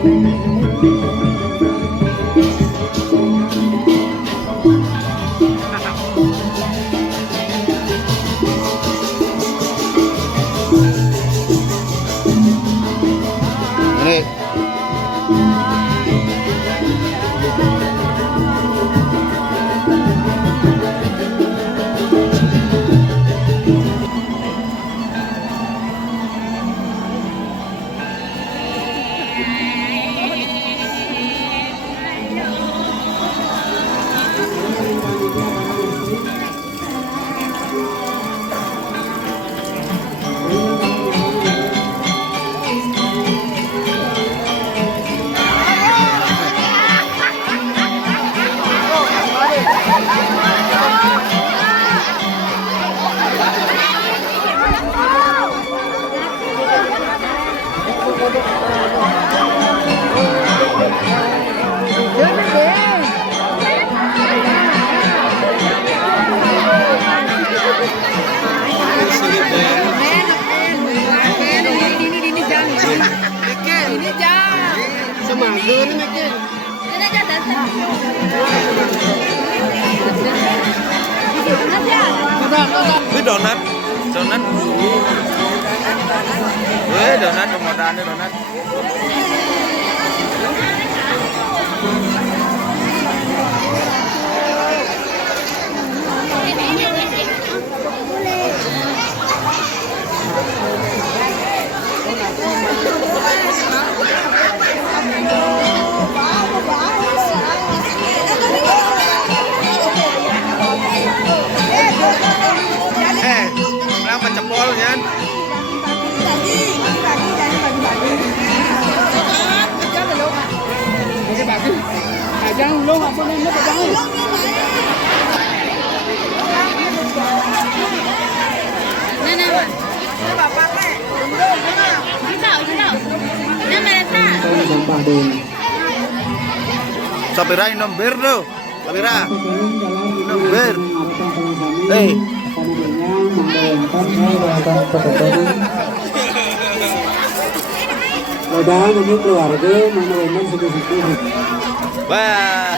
Ini donat, donat. Donat, kemudahannya donat. Kenapa cepolnya? Jangan lu apa nih jangan. Nana, Bapak teh. Sapira nomor do. Sapira. Nomor. Hei. Mudah-mudahan ini keluarga mana-mana situ-situ. Wah.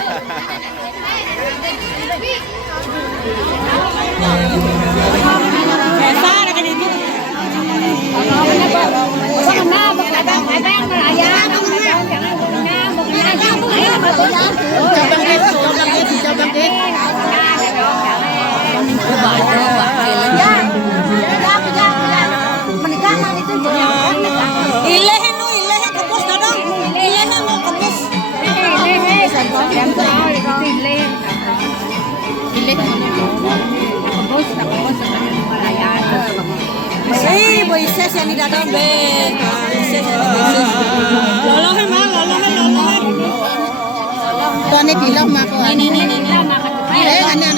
Moises yang di dalam loloh emang tuan ini bilang mako ini ane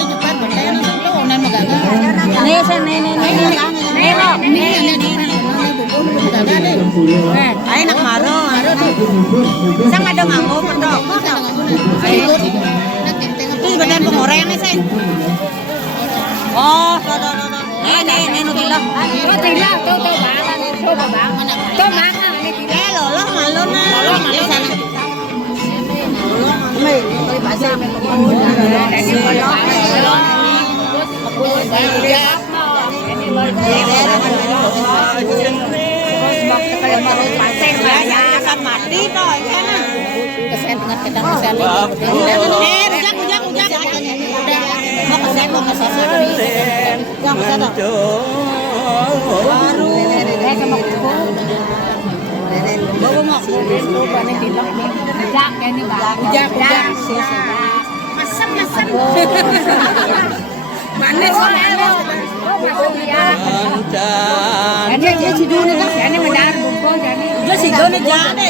cepat bener lo ane magaga nak maro sang ada nganggo pedok itu benar pengoreng nih sih oh Nih nutila. Nutila tuh bangan, tuh bangan ini tidak. Lolos malu na. Lolos malu sana. Beli pasar mati toh sana. Kesen tengah kita kesen. Rujak. Mau kesen mau kesen. Yang sana. Baru. Sama kuku. Bawa mau kuku bane bilang rujak ini Bang. Rujak. Masam. Manis ya. Ini si Dune kan ini benar bungko jadi. Dia si Dune jadi.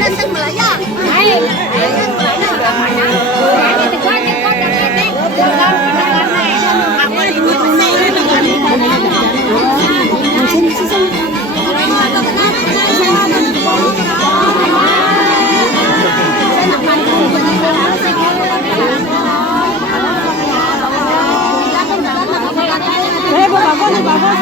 nó sinh mà lại ra. Ai sinh mà lại nó mà nó. Thì có những con đặc biệt đấy. Con này. Mà có những người mình xây nó là đi con nó. Đây bà con này bà con.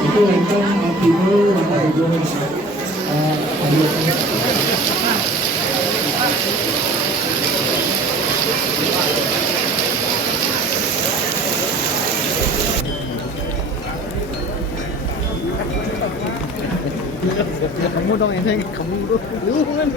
Itu yang kan aktifnya ada juga kamu dong yang kamu dulu kan